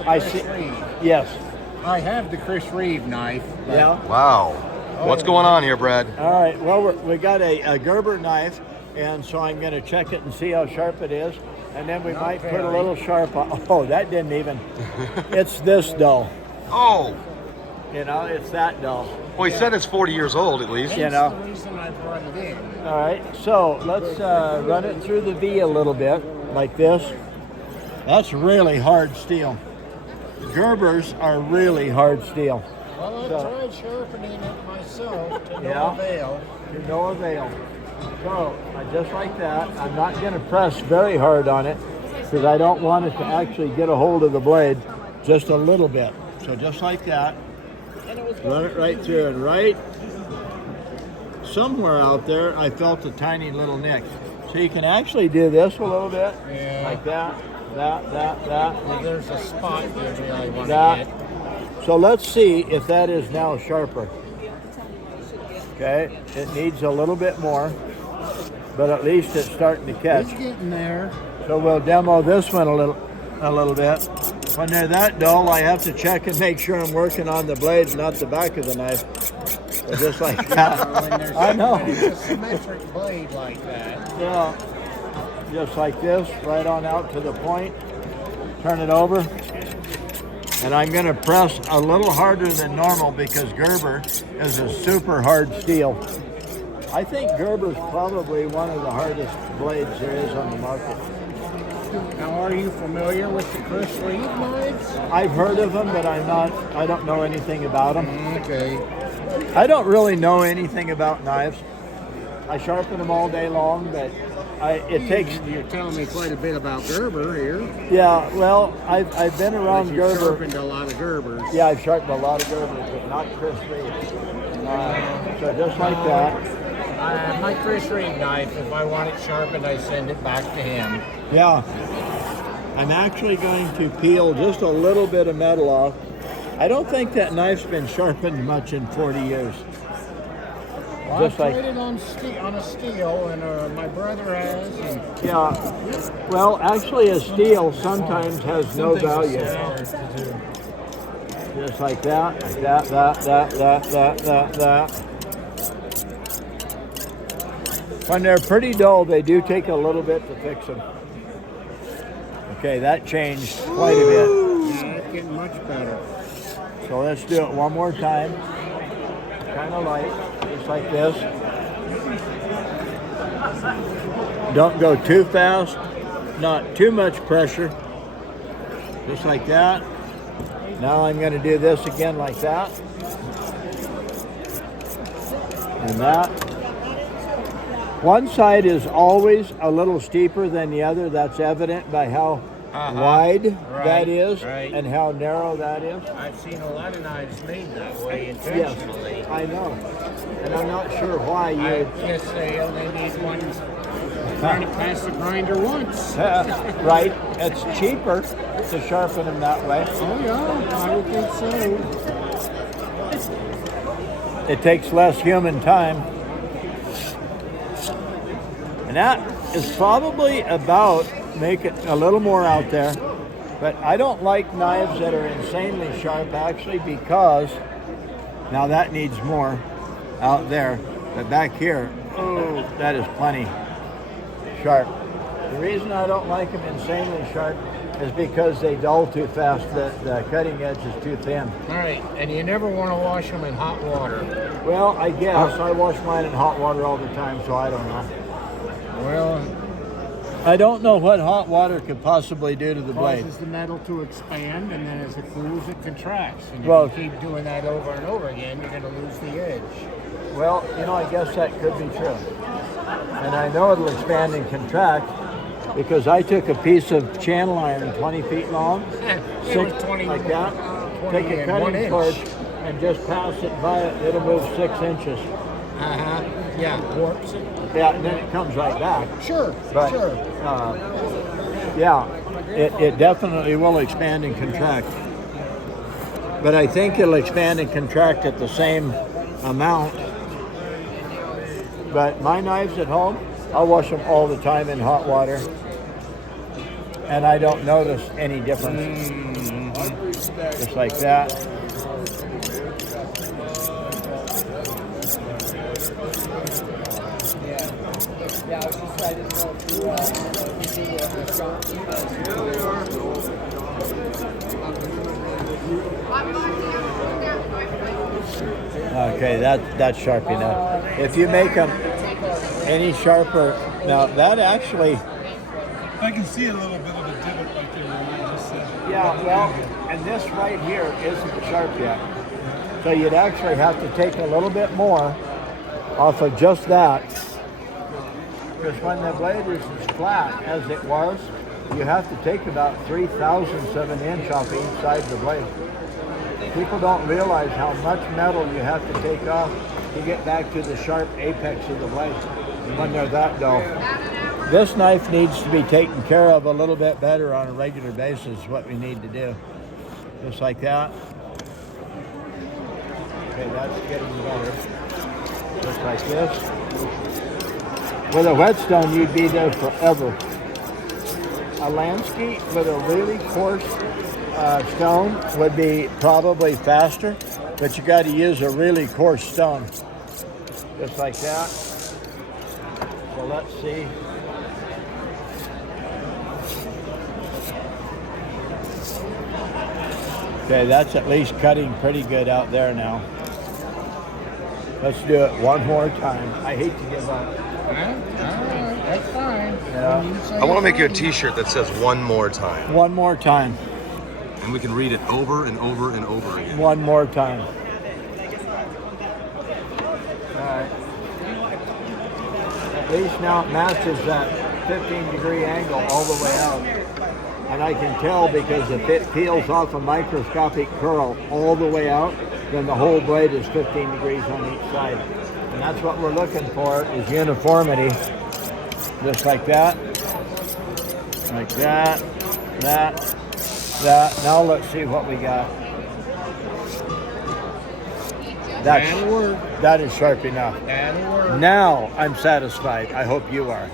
that's a Chris Reeve. Yes. I have the Chris Reeve knife. Yeah. Wow. What's going on here, Brad? All right. Well, we got a Gerber knife, and so I'm going to check it and see how sharp it is, and then we might put a little sharp on. Oh, that didn't even. It's this dull. Oh. You know, it's that dull. Well, he said it's 40 years old at least. You know. That's the reason I brought it in. All right. So let's run it through the V a little bit, like this. That's really hard steel. Gerbers are really hard steel. Well, I tried sharpening it myself to no Yeah. avail. To no avail. So, just like that, I'm not going to press very hard on it because I don't want it to actually get a hold of the blade just a little bit. So just like that, run it right through, and right somewhere out there, I felt a tiny little nick. So you can actually do this a little bit, like that. Well, there's a spot usually I want to That. get. So let's see if that is now sharper. Okay, it needs a little bit more, but at least it's starting to catch. It's getting there. So we'll demo this one a little bit. When they're that dull, I have to check and make sure I'm working on the blade, not the back of the knife. So just like that. I know. It's a symmetric blade like that. Yeah. Just like this, right on out to the point. Turn it over. And I'm going to press a little harder than normal because Gerber is a super hard steel. I think Gerber's probably one of the hardest blades there is on the market. Now, are you familiar with the Chris Reeve knives? I've heard of them, but I don't know anything about them. Okay. I don't really know anything about knives. I sharpen them all day long, but it takes. You're telling me quite a bit about Gerber here. Yeah, well, I've been around You've Gerber. sharpened a lot of Gerbers. Yeah, I've sharpened a lot of Gerbers, but not Chris Reeve. So just like that. My Chris Reeve knife, if I want it sharpened, I send it back to him. Yeah. I'm actually going to peel just a little bit of metal off. I don't think that knife's been sharpened much in 40 years. Well, Just I've like- tried it on a steel, and my brother has. And Yeah. Well, actually, a steel sometimes has no value. Just like that, that. When they're pretty dull, they do take a little bit to fix them. Okay, that changed quite a bit. yeah, it's getting much better. So let's do it one more time. Kind of light, just like this. Don't go too fast, not too much pressure. Just like that. Now I'm going to do this again like that. And that. One side is always a little steeper than the other. That's evident by how wide that is and how narrow that is. I've seen a lot of knives made that way intentionally. Yes, I know. And I'm not sure why I you... guess they only need one trying to pass the grinder once. Right, it's cheaper to sharpen them that way. Oh yeah, I would think so. It takes less human time. And that is probably about, make it a little more out there. But I don't like knives that are insanely sharp actually because, now that needs more out there. But back here, oh, that is plenty sharp. The reason I don't like them insanely sharp is because they dull too fast. The cutting edge is too thin. All right, and you never want to wash them in hot water. Well, I guess I wash mine in hot water all the time, so I don't know. Well, I don't know what hot water could possibly do to the blade. causes the metal to expand, and then as it cools, it contracts. And if Well- you keep doing that over and over again, you're going to lose the edge. Well, you know, I guess that could be true. And I know it'll expand and contract because I took a piece of channel iron 20 feet long, It was 20, like that, 20 take a and 1 cutting inch. torch and just pass it by it, it'll move 6 inches. Yeah, warps it. Yeah, and then it comes right back. Sure, But, sure. Yeah, it definitely will expand and contract. But I think it'll expand and contract at the same amount. But my knives at home, I wash them all the time in hot water. And I don't notice any difference. Just like that. Yeah, I was just trying to know if you do a shop. Okay, that's sharp enough. If you make them any sharper, now that actually, I can see a little bit of a divot right there where you just said. yeah, well, and this right here isn't sharp yet. So you'd actually have to take a little bit more off of just that. Because when the blade is as flat as it was, you have to take about 3/1000 of an inch off each side of the blade. People don't realize how much metal you have to take off to get back to the sharp apex of the blade when they're that dull. This knife needs to be taken care of a little bit better on a regular basis, what we need to do. Just like that. Okay, that's getting better. Just like this. With a whetstone, you'd be there forever. A Lansky with a really coarse stone would be probably faster, but you got to use a really coarse stone. Just like that. So let's see. Okay, that's at least cutting pretty good out there now. Let's do it one more time. I hate to give up. All right, that's fine. Yeah. I want to make you a t-shirt that says one more time. One more time. And we can read it over and over and over again. One more time. All right. At least now it matches that 15-degree angle all the way out. And I can tell because if it peels off a microscopic curl all the way out, then the whole blade is 15 degrees on each side. And that's what we're looking for, is uniformity. Just like that. Like that. That. That. Now let's see what we got. That'll work. That is sharp enough. That'll work. Now I'm satisfied. I hope you are.